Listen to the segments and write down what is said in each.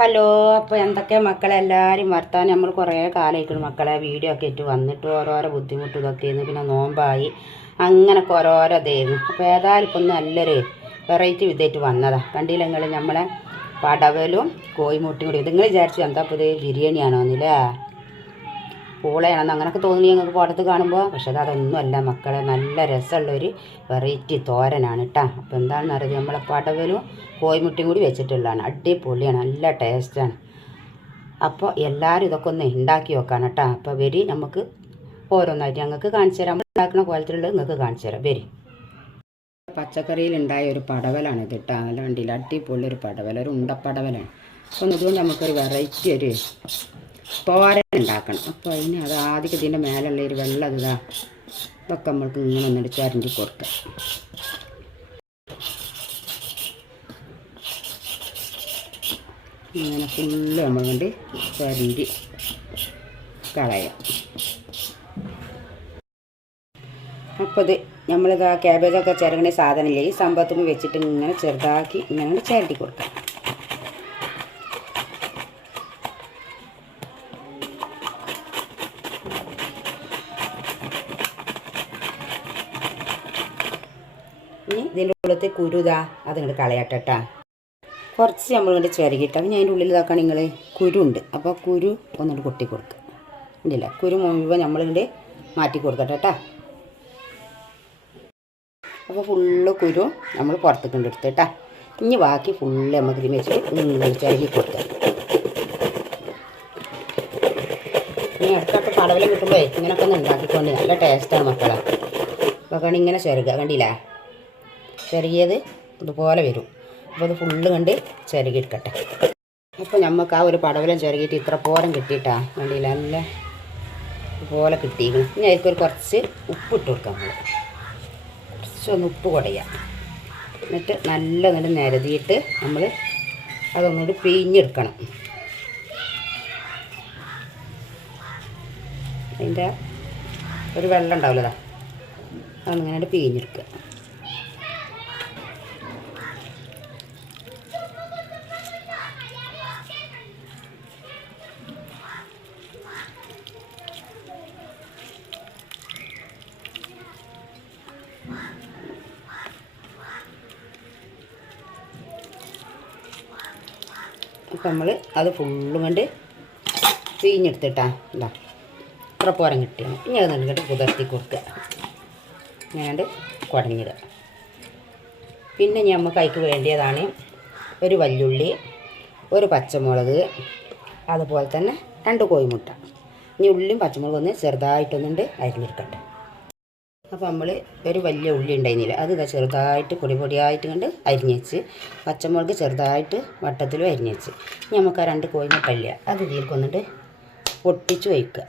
Hello. അപ്പോൾ എന്തൊക്കെ മക്കളെ എല്ലാവരും വർത്താൻ. നമ്മൾ കുറേ കാലമായിക്കണം മക്കളെ വീഡിയോ ഒക്കെ ഇട്ട് വന്നിട്ട് ഓരോരോ ബുദ്ധിമുട്ടും ഇതൊക്കെയായിരുന്നു. പിന്നെ നോമ്പായി അങ്ങനെയൊക്കെ ഓരോരോ ഇതായിരുന്നു. അപ്പോൾ ഏതായാലും ഇപ്പം നല്ലൊരു വെറൈറ്റി വിധമായിട്ട് വന്നതാണ്. കണ്ടില്ല നിങ്ങൾ നമ്മളെ പടവലും കോഴിമുട്ടയും കൂടി. നിങ്ങൾ വിചാരിച്ചു എന്താ ഇപ്പോൾ ഇത് ബിരിയാണിയാണോ എന്നില്ലേ, പൂളയാണെന്ന് അങ്ങനെയൊക്കെ തോന്നി ഞങ്ങൾക്ക് പുറത്ത് കാണുമ്പോൾ. പക്ഷേ അതൊന്നുമല്ല മക്കളെ, നല്ല രസമുള്ളൊരു വെറൈറ്റി തോരനാണ് കേട്ടോ. അപ്പോൾ എന്താണെന്ന് അറിയാം, നമ്മളെ പടവലും കോഴിമുട്ടയും കൂടി വെച്ചിട്ടുള്ളതാണ്. അടിപൊളിയാണ്, നല്ല ടേസ്റ്റാണ്. അപ്പോൾ എല്ലാവരും ഇതൊക്കെ ഒന്ന് ഉണ്ടാക്കി വെക്കാണ് കേട്ടോ. അപ്പോൾ വരി നമുക്ക് ഓരോന്നായിട്ട് ഞങ്ങൾക്ക് കാണിച്ചു തരാം. ഉണ്ടാക്കുന്ന പോലത്തിലുള്ളത് നിങ്ങൾക്ക് കാണിച്ചു തരാം. വരി. പച്ചക്കറിയിലുണ്ടായ ഒരു പടവലാണ് ഇത് കേട്ടോ. നല്ല വണ്ടിയിൽ അടിപൊളി ഒരു പടവല, ഒരു ഉണ്ടപ്പടവലാണ്. അപ്പോൾ അതുകൊണ്ട് നമുക്കൊരു വെറൈറ്റി ഒരു തോരൻ ഉണ്ടാക്കണം. അപ്പോൾ അതിന് ആദ്യം ഇതിൻ്റെ മേലുള്ള ഒരു വെള്ളം ഇതൊക്കെ നമ്മൾക്ക് ഇങ്ങനെ ഒന്നിട്ട് ചരണ്ടി കൊടുക്കാം. ഇങ്ങനെ ഫുള്ള് നമ്മൾ കൊണ്ട് ചരണ്ടി കളയാം. അപ്പോൾ ഇത് നമ്മളിത് ക്യാബേജൊക്കെ ചിരങ്ങണ സാധനമില്ലേ, ഈ സംഭവത്തിൽ വെച്ചിട്ട് ഇങ്ങനെ ചെറുതാക്കി ഇങ്ങനെ ചരണ്ടി കൊടുക്കാം. ഇനി ഇതിൻ്റെ ഉള്ളത്തെ കുരുതാ അതിങ്ങോട്ട് കളയട്ടെ കേട്ടോ. കുറച്ച് നമ്മളിങ്ങോട്ട് ചിരകിട്ടാൽ പിന്നെ അതിൻ്റെ ഉള്ളിൽ ഇതാക്കാൻ നിങ്ങൾ കുരുണ്ട്. അപ്പോൾ കുരു ഒന്നിട്ട് കൊട്ടി കൊടുക്കുക. ഇല്ല, കുരു മുഴുവൻ നമ്മളിങ്ങോട്ട് മാറ്റി കൊടുക്കട്ടെ കേട്ടോ. അപ്പോൾ ഫുള്ള് കുരു നമ്മൾ പുറത്തേക്ക് എടുത്ത് കേട്ടോ. ഇനി ബാക്കി ഫുള്ള് നമുക്ക് ഇതിന് വെച്ചിട്ട് ചിരകി കൊടുക്കുക. ഇനി ഇടയ്ക്കൊക്കെ പടവലം കിട്ടുമ്പോൾ ഇങ്ങനെയൊക്കെ ഒന്ന് ഉണ്ടാക്കിക്കൊണ്ട് നല്ല ടേസ്റ്റാണ് മക്കളെ. അപ്പോൾ ഇങ്ങനെ ചിരകുക, കണ്ടില്ലേ, ചെറിയത് ഇതുപോലെ വരും. അപ്പോൾ അത് ഫുള്ള് കണ്ട് ചിരകിയെടുക്കട്ടെ. അപ്പോൾ നമുക്ക് ആ ഒരു പടവലം ചിരകിയിട്ട് ഇത്ര പോരം കിട്ടിയിട്ടാ വേണ്ടിയില്ല, നല്ല ഇതുപോലെ കിട്ടിയിരിക്കണം. ഇനി അതിൽക്കൊരു കുറച്ച് ഉപ്പിട്ട് കൊടുക്കാം. നമ്മൾ കുറച്ചൊന്ന് ഉപ്പ് കുടയാം. എന്നിട്ട് നല്ല എന്നിട്ട് നിരതിയിട്ട് നമ്മൾ അതൊന്നുകൂടി പിഴിഞ്ഞെടുക്കണം. അതിൻ്റെ ഒരു വെള്ളം ഉണ്ടാവില്ലതാ, അതൊന്നിങ്ങനെ പിഴിഞ്ഞെടുക്കുക. അപ്പം നമ്മൾ അത് ഫുള്ളും കൊണ്ട് പിഴിഞ്ഞെടുത്തിട്ടാ എന്താ ഇത്ര പോരം കിട്ടിയാണ്. ഇനി അത് നിന്നിട്ട് കുതിർത്തി കൊടുക്കുക, ഇങ്ങനെ കുടഞ്ഞിടുക. പിന്നെ നമുക്ക് അതിക്ക് വേണ്ടിയതാണ് ഒരു വല്യുള്ളി, ഒരു പച്ചമുളക്, അതുപോലെ തന്നെ 2 കോഴിമുട്ട. ഇനി ഉള്ളിയും പച്ചമുളകും ഒന്ന് ചെറുതായിട്ടൊന്നുണ്ട് അരിഞ്ഞെടുക്കട്ടെ. അപ്പോൾ നമ്മൾ ഒരു വലിയ ഉള്ളി ഉണ്ടായിരുന്നില്ല, അത് ചെറുതായിട്ട് പൊടിയായിട്ട് കണ്ട് അരിഞ്ഞ് വെച്ച്, പച്ചമുളക് ചെറുതായിട്ട് വട്ടത്തിലും അരിഞ്ഞ് വെച്ച്. ഇനി നമുക്ക് ആ 2 കോഴിമുട്ടല്ല അത് ഇതിലേക്ക് വന്നിട്ട് പൊട്ടിച്ച് വയ്ക്കുക.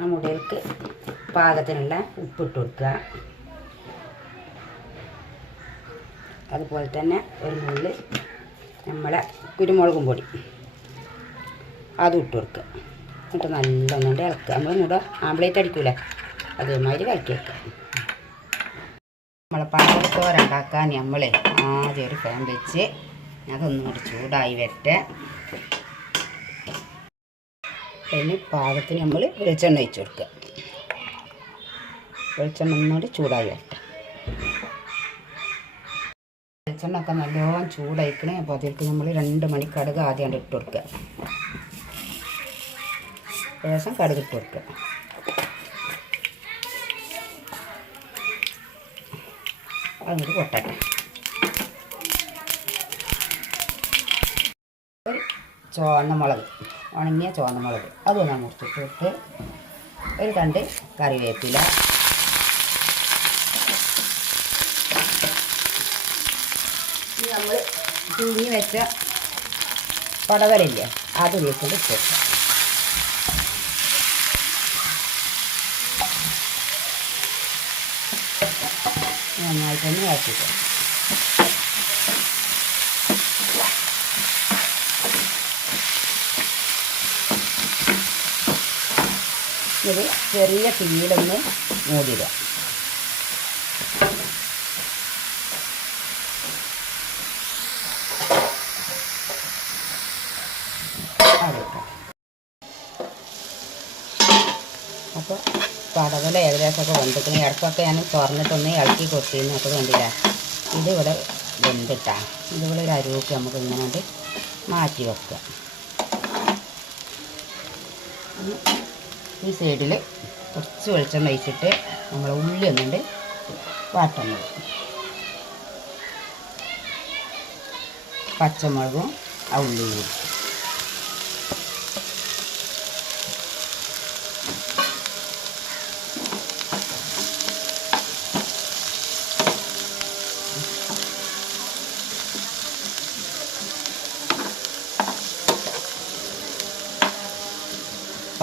ആ മുടികൾക്ക് പാകത്തിനുള്ള ഉപ്പിട്ട് കൊടുക്കുക. അതുപോലെ തന്നെ ഒരു നുള്ളി നമ്മളെ കുരുമുളകും പൊടി അതും ഇട്ട് കൊടുക്കുക. എന്നിട്ട് നല്ലോണം ഇളക്കുക. നമ്മൾ മുട ആംപ്ലേറ്റ് അടിക്കൂല അതേമാതിരി ഇളക്കി വെക്കുക. നമ്മളെ പഴത്തോര ഉണ്ടാക്കാൻ നമ്മൾ ആദ്യം ഒരു പാൻ വെച്ച് അതൊന്നും കൂടി ചൂടായി വരട്ടെ. അതിന് പാകത്തിന് നമ്മൾ വെളിച്ചെണ്ണ ഒഴിച്ച് കൊടുക്കുക. വെളിച്ചെണ്ണ ഒന്നുകൂടി ചൂടായി വരട്ടെ. വെളിച്ചെണ്ണ ഒക്കെ നല്ലോണം ചൂടായിക്കണേ. അപ്പോൾ അതിലേക്ക് നമ്മൾ 2 മണി കടുക് ആദ്യം ഇട്ട് കൊടുക്കുക. ശേഷം കടുക് ഇട്ട് കൊടുക്കുക. അങ്ങോട്ട് പൊട്ടട്ടെ. ഒരു ചുവന്ന മുളക്, ഉണങ്ങിയ ചുവന്ന മുളക് അതൊന്ന് മുറിച്ചിട്ടിട്ട് ഒരു 2 കറിവേപ്പില, നമ്മൾ പിഴിഞ്ഞ് വെച്ച പടവലില്ലേ അത് വെച്ചിട്ട് ഇട്ട് നന്നായിട്ടൊന്ന് ഇളക്കിയിട്ട് ഇത് ചെറിയ തീയിലൊന്ന് മൂടിയിടുക. അപ്പോൾ പടവല ഏകദേശമൊക്കെ വെന്തിട്ട് ഇടയ്ക്കൊക്കെ ഞാൻ തുറന്നിട്ടൊന്ന് ഇളക്കി കൊടുത്തിരുന്നു. അപ്പോൾ കണ്ടില്ല, ഇതിവിടെ വെന്തിട്ടാണ്. ഇതിവിടെ ഒരു അരുവൊക്കെ നമുക്ക് ഇങ്ങനെ മാറ്റി വെക്കുക. ഈ സൈഡിൽ കുറച്ച് വെളിച്ചെണ്ണ ഒഴിച്ചിട്ട് നമ്മൾ ഉള്ളി ഒന്നുണ്ട് വാട്ടുന്നത്. പച്ചമുളകും ആ ഉള്ളിയും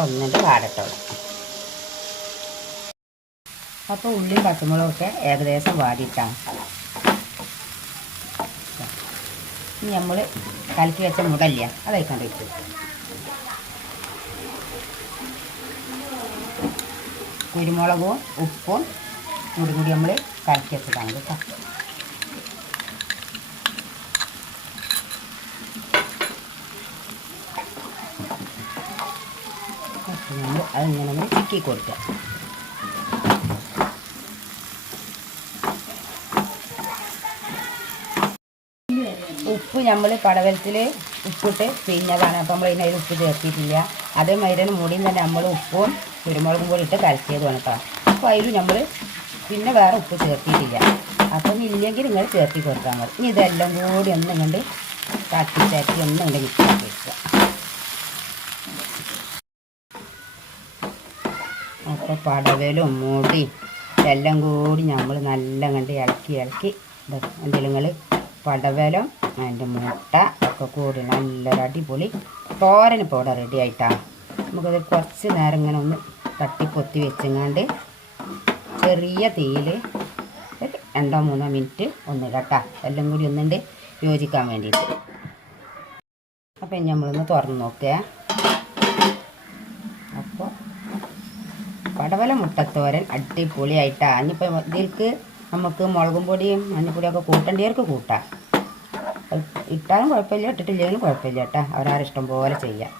ഒന്നിട്ട് വാടട്ടുള്ളൂ. അപ്പോൾ ഉള്ളിയും പച്ചമുളകൊക്കെ ഏകദേശം വാടിയിട്ടാണ്. ഇനി നമ്മൾ കലക്കി വെച്ച മുടല്ല അതയക്കാണ്ട് ഇട്ടു. കുരുമുളകും ഉപ്പും കൂടി നമ്മൾ കലക്കി വെച്ചതാണ് കേട്ടോ. നമ്മൾ അതിങ്ങനെ ചിക്കി കൊടുക്കുക. ഉപ്പ് നമ്മൾ പടവലത്തിൽ ഉപ്പിട്ട് പിഴിഞ്ഞതാണ്. അപ്പം നമ്മൾ അതിന് ഉപ്പ് ചേർത്തിട്ടില്ല. അതേമാതിരി മുടിയും തന്നെ നമ്മൾ ഉപ്പും കുരുമുളകും കൂടി ഇട്ട് കലക്കിയതാണ് കേട്ടോ. അപ്പോൾ അതിൽ നമ്മൾ പിന്നെ വേറെ ഉപ്പ് ചേർത്തിട്ടില്ല. അപ്പം ഇല്ലെങ്കിൽ നിങ്ങൾ ചേർത്തി കൊടുക്കാൻ മതി. ഇനി ഇതെല്ലാം കൂടി ഒന്നും കണ്ട് തട്ടി ഒന്നും കണ്ട് മിക്സാക്കി വെക്കുക. അപ്പോൾ പടവലും മുടി എല്ലാം കൂടി നമ്മൾ നല്ല കണ്ട് ഇളക്കി എന്തെങ്കിലും നിങ്ങൾ പടവലം അതിൻ്റെ മുട്ട ഒക്കെ കൂടി നല്ലൊരു അടിപൊളി തോരൻ ഇപ്പോൾ ഇവിടെ റെഡി ആയിട്ടാണ്. നമുക്കത് കുറച്ച് നേരം ഇങ്ങനെ ഒന്ന് തട്ടിപ്പൊത്തി വെച്ചങ്ങാണ്ട് ചെറിയ തീയിൽ 2-3 മിനിറ്റ് ഒന്ന് കേട്ടോ എല്ലാം കൂടി ഒന്നുണ്ട് യോജിക്കാൻ വേണ്ടിയിട്ട്. അപ്പം നമ്മളൊന്ന് തുറന്ന് നോക്കുക. അപ്പോൾ പടവല മുട്ടത്തോരൻ അടിപൊളിയായിട്ടാണ്. ഇനിയിപ്പോൾ ഇതിലേക്ക് നമുക്ക് മുളകും പൊടിയും മഞ്ഞപ്പൊടിയൊക്കെ കൂട്ടേണ്ടവർക്ക് കൂട്ടാം. ഇട്ടാലും കുഴപ്പമില്ല, ഇട്ടിട്ടില്ലെങ്കിലും കുഴപ്പമില്ല കേട്ടോ. അവരാരിഷ്ടം പോലെ ചെയ്യാം.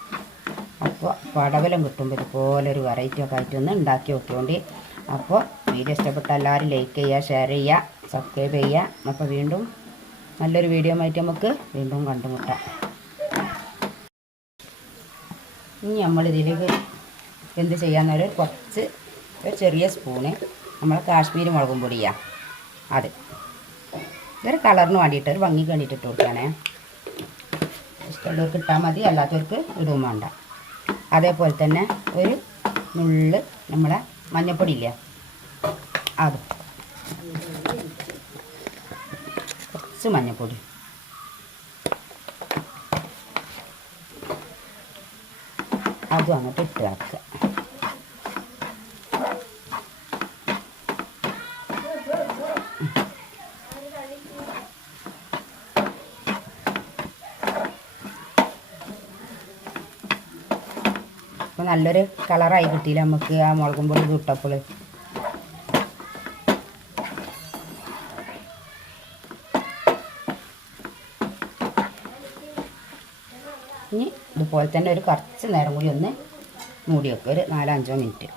അപ്പോൾ പടവലം കിട്ടുമ്പോൾ ഇതുപോലെ ഒരു വെറൈറ്റി ഒക്കെ ആയിട്ട് ഒന്ന് ഉണ്ടാക്കി നോക്കിയോണ്ട്. അപ്പോൾ വീഡിയോ ഇഷ്ടപ്പെട്ട എല്ലാവരും ലൈക്ക് ചെയ്യുക, ഷെയർ ചെയ്യുക, സബ്സ്ക്രൈബ് ചെയ്യുക. അപ്പോൾ വീണ്ടും നല്ലൊരു വീഡിയോ ആയിട്ട് നമുക്ക് വീണ്ടും കണ്ടുമുട്ടാം. ഇനി നമ്മളിതിലേക്ക് എന്ത് ചെയ്യാന്നൊരു കുറച്ച് ഒരു ചെറിയ സ്പൂണ് നമ്മൾ കാശ്മീരി മുളകും പൊടിയാണ്. അത് ഇതൊരു കളറിന് വേണ്ടിയിട്ട് ഒരു ഭംഗിക്ക് വേണ്ടിയിട്ട് ഇട്ട് കൊടുക്കുകയാണേ. ഇഷ്ടമുള്ളവർക്ക് ഇട്ടാൽ മതി, അല്ലാത്തവർക്ക് ഇടും വേണ്ട. അതേപോലെ തന്നെ ഒരു നുള്ള് നമ്മളെ മഞ്ഞൾപ്പൊടി ഇല്ല, അത് കുറച്ച് മഞ്ഞൾപ്പൊടി, അതും അങ്ങോട്ട് ഇട്ട് വെക്കുക. അപ്പോൾ നല്ലൊരു കളറായി കിട്ടിയില്ല നമുക്ക് ആ മുളകും പൊടി ഇട്ടപ്പോൾ. ഇനി ഇതുപോലെ തന്നെ ഒരു കുറച്ച് നേരം കൂടി ഒന്ന് മൂടി വെക്കുക, ഒരു 4-5 മിനിറ്റ്.